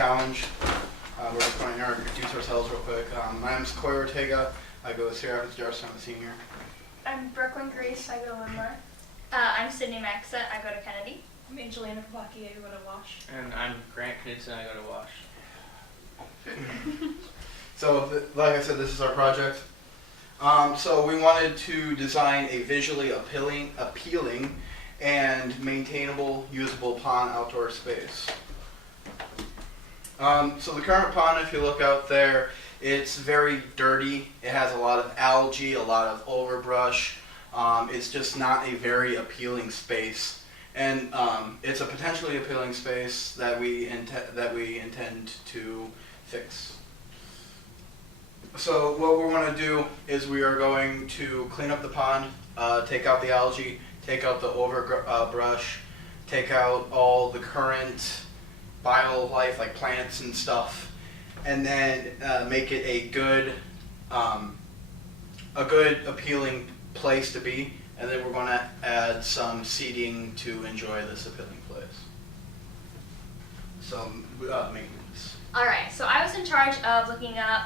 challenge. We're just going to introduce ourselves real quick. My name's Coy Ortega. I go to Sierra Rapids Jefferson. I'm a senior. I'm Brooklyn Grace. I go Linmar. I'm Sydney Maxa. I go to Kennedy. I'm Angelina Kowalski. I go to Wash. And I'm Grant Knudsen. I go to Wash. So, like I said, this is our project. So we wanted to design a visually appealing and maintainable, usable pond outdoor space. So the current pond, if you look out there, it's very dirty. It has a lot of algae, a lot of overbrush. It's just not a very appealing space, and it's a potentially appealing space that we intend to fix. So what we want to do is we are going to clean up the pond, take out the algae, take out the overbrush, take out all the current biolife like plants and stuff, and then make it a good appealing place to be. And then we're going to add some seating to enjoy this appealing place. So maintenance. All right, so I was in charge of looking up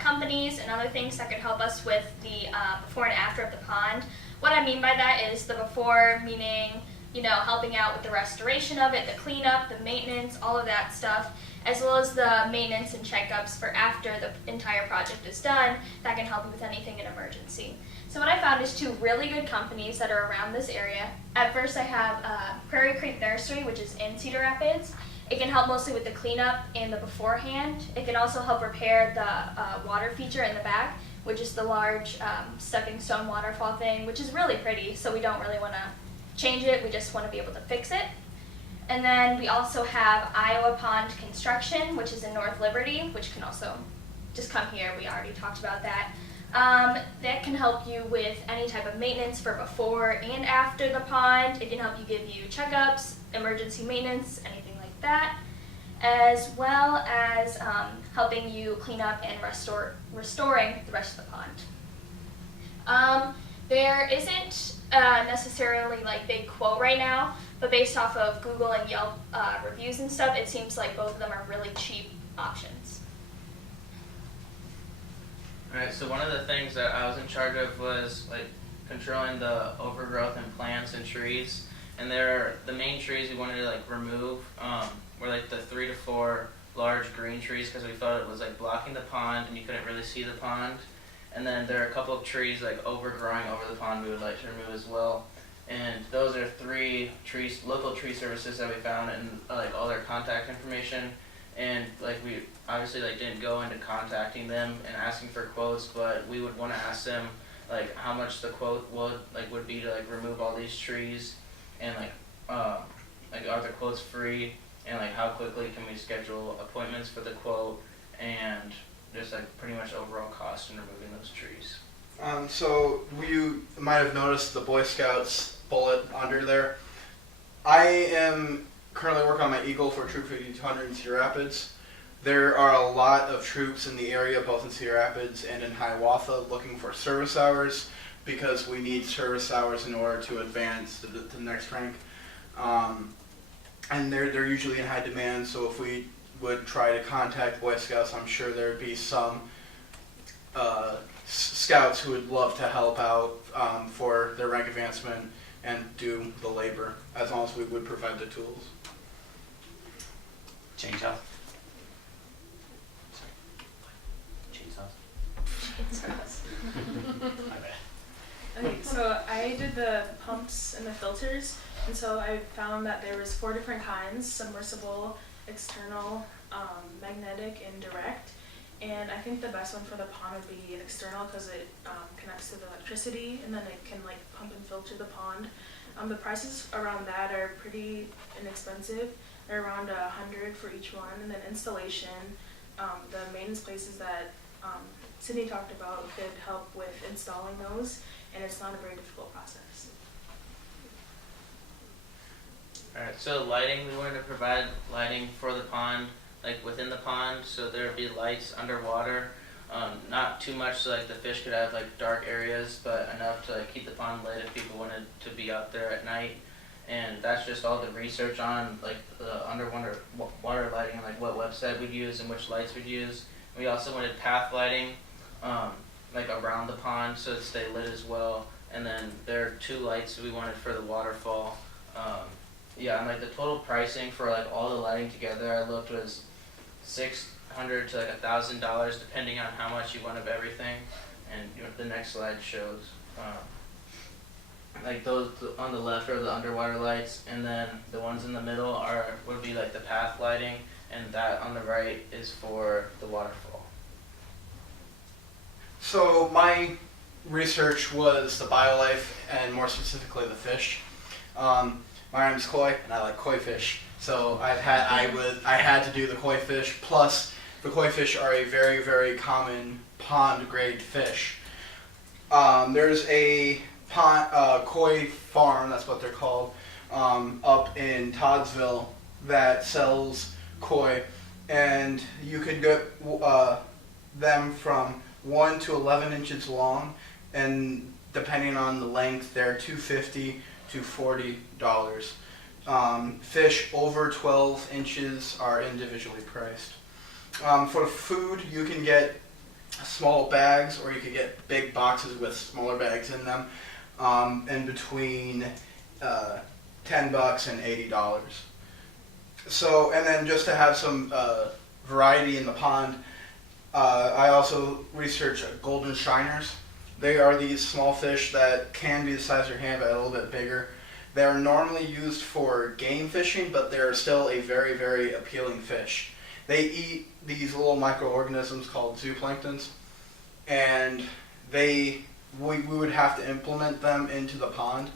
companies and other things that could help us with the before and after of the pond. What I mean by that is the before, meaning, you know, helping out with the restoration of it, the cleanup, the maintenance, all of that stuff, as well as the maintenance and checkups for after the entire project is done that can help you with anything in emergency. So what I found is two really good companies that are around this area. At first I have Prairie Creek Nursery, which is in Cedar Rapids. It can help mostly with the cleanup and the beforehand. It can also help repair the water feature in the back, which is the large stepping stone waterfall thing, which is really pretty, so we don't really want to change it, we just want to be able to fix it. And then we also have Iowa Pond Construction, which is in North Liberty, which can also just come here, we already talked about that. That can help you with any type of maintenance for before and after the pond. It can help you give you checkups, emergency maintenance, anything like that, as well as helping you clean up and restoring the rest of the pond. There isn't necessarily like big quote right now, but based off of Google and Yelp reviews and stuff, it seems like both of them are really cheap options. Alright, so one of the things that I was in charge of was like controlling the overgrowth in plants and trees. And the main trees we wanted to like remove were like the 3 to 4 large green trees, because we thought it was like blocking the pond and you couldn't really see the pond. And then there are a couple of trees like overgrowing over the pond we would like to remove as well. And those are 3 local tree services that we found, and like all their contact information. And like we obviously like didn't go into contacting them and asking for quotes, but we would want to ask them like how much the quote would be to like remove all these trees, and like are the quotes free, and like how quickly can we schedule appointments for the quote, and just like pretty much overall cost in removing those trees. So you might have noticed the Boy Scouts bullet under there. I am currently working on my Eagle for Troop 5200 in Cedar Rapids. There are a lot of troops in the area, both in Cedar Rapids and in Hiawatha, looking for service hours, because we need service hours in order to advance to the next rank. And they're usually in high demand, so if we would try to contact Boy Scouts, I'm sure there would be some scouts who would love to help out for their rank advancement and do the labor, as long as we would provide the tools. Chainsaws. Chainsaws. My bad. Okay, so I did the pumps and the filters, and so I found that there was 4 different kinds: submersible, external, magnetic, and direct. And I think the best one for the pond would be an external, because it connects to the electricity, and then it can like pump and filter the pond. The prices around that are pretty inexpensive. They're around $100 for each one, and then installation, the maintenance places that Sydney talked about could help with installing those, and it's not a very difficult process. Alright, so lighting, we wanted to provide lighting for the pond, like within the pond, so there would be lights underwater. Not too much so like the fish could have like dark areas, but enough to like keep the pond lit if people wanted to be out there at night. and that's just all the research on like the underwater water lighting and like what website we'd use and which lights we'd use. We also wanted path lighting, like around the pond so it stay lit as well. And then there are 2 lights we wanted for the waterfall. Yeah, and like the total pricing for like all the lighting together, I looked was $600 to like $1,000 depending on how much you want of everything. And the next slide shows like those on the left are the underwater lights, and then the ones in the middle would be like the path lighting, and that on the right is for the waterfall. So my research was the biolife and more specifically the fish. My name's Koi and I like koi fish. So I had to do the koi fish. Plus, the koi fish are a very, very common pond grade fish. There's a koi farm, that's what they're called, up in Toddsville that sells koi, and you could get them from 1 to 11 inches long, and depending on the length, they're $250 to $40. Fish over 12 inches are individually priced. For food, you can get small bags, or you could get big boxes with smaller bags in them, in between $10 and $80. So, and then just to have some variety in the pond, I also researched golden shiners. They are these small fish that can be the size of your hand, but a little bit bigger. They are normally used for game fishing, but they're still a very, very appealing fish. They eat these little microorganisms called zooplanktons, and we would have to implement them into the pond.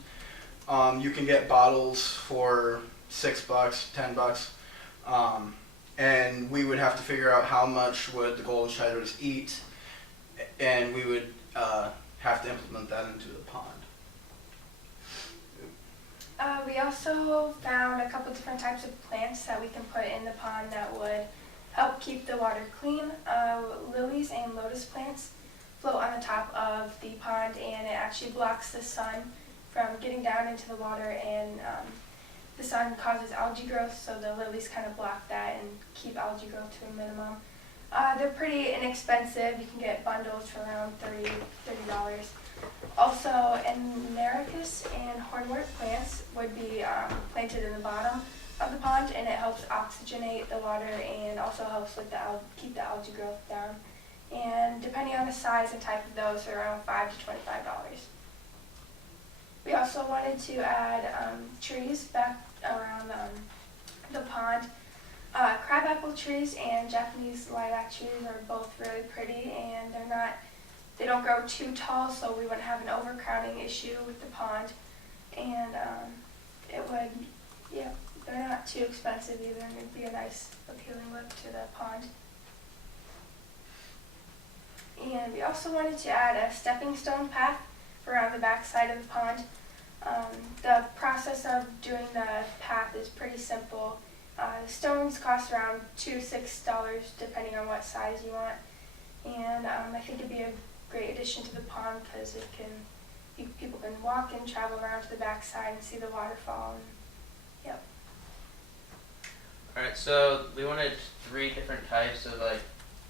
You can get bottles for $6, $10, and we would have to figure out how much would the golden shiners eat, and we would have to implement that into the pond. We also found a couple different types of plants that we can put in the pond that would help keep the water clean. Lilies and lotus plants float on the top of the pond, and it actually blocks the sun from getting down into the water, and the sun causes algae growth, so the lilies kind of block that and keep algae growth to a minimum. They're pretty inexpensive. You can get bundles for around $30. Also, amaricus and hornwort plants would be planted in the bottom of the pond, and it helps oxygenate the water and also helps with keep the algae growth down. And depending on the size and type of those, they're around $5 to $25. We also wanted to add trees back around the pond. Crabapple trees and Japanese lilac trees are both really pretty, and they don't grow too tall, so we wouldn't have an overcrowding issue with the pond. And they're not too expensive either, and it'd be a nice, appealing look to the pond. And we also wanted to add a stepping stone path around the back side of the pond. The process of doing the path is pretty simple. The stones cost around $2 to $6 depending on what size you want. And I think it'd be a great addition to the pond because people can walk and travel around to the back side and see the waterfall. Yep. Alright, so we wanted 3 different types of like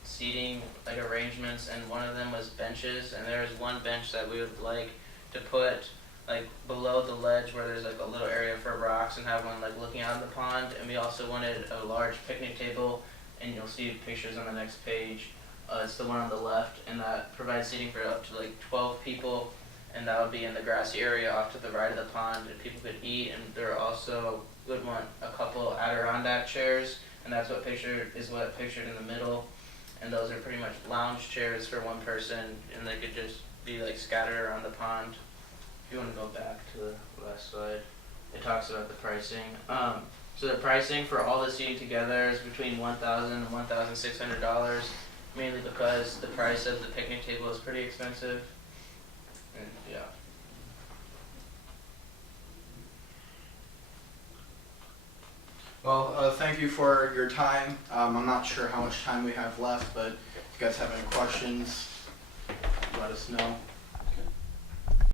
seating like arrangements, and one of them was benches, and there was one bench that we would like to put like below the ledge where there's like a little area for rocks, and have one like looking out of the pond. And we also wanted a large picnic table, and you'll see pictures on the next page. It's the one on the left, and that provides seating for up to like 12 people, and that would be in the grassy area off to the right of the pond, and people could eat. And there also would want a couple Adirondack chairs, and that's what pictured in the middle. And those are pretty much lounge chairs for one person, and they could just be like scattered around the pond. If you want to go back to the last slide, it talks about the pricing. So the pricing for all the seating together is between $1,000 and $1,600, mainly because the price of the picnic table is pretty expensive. And yeah. Well, thank you for your time. I'm not sure how much time we have left, but if you guys have any questions, let us know.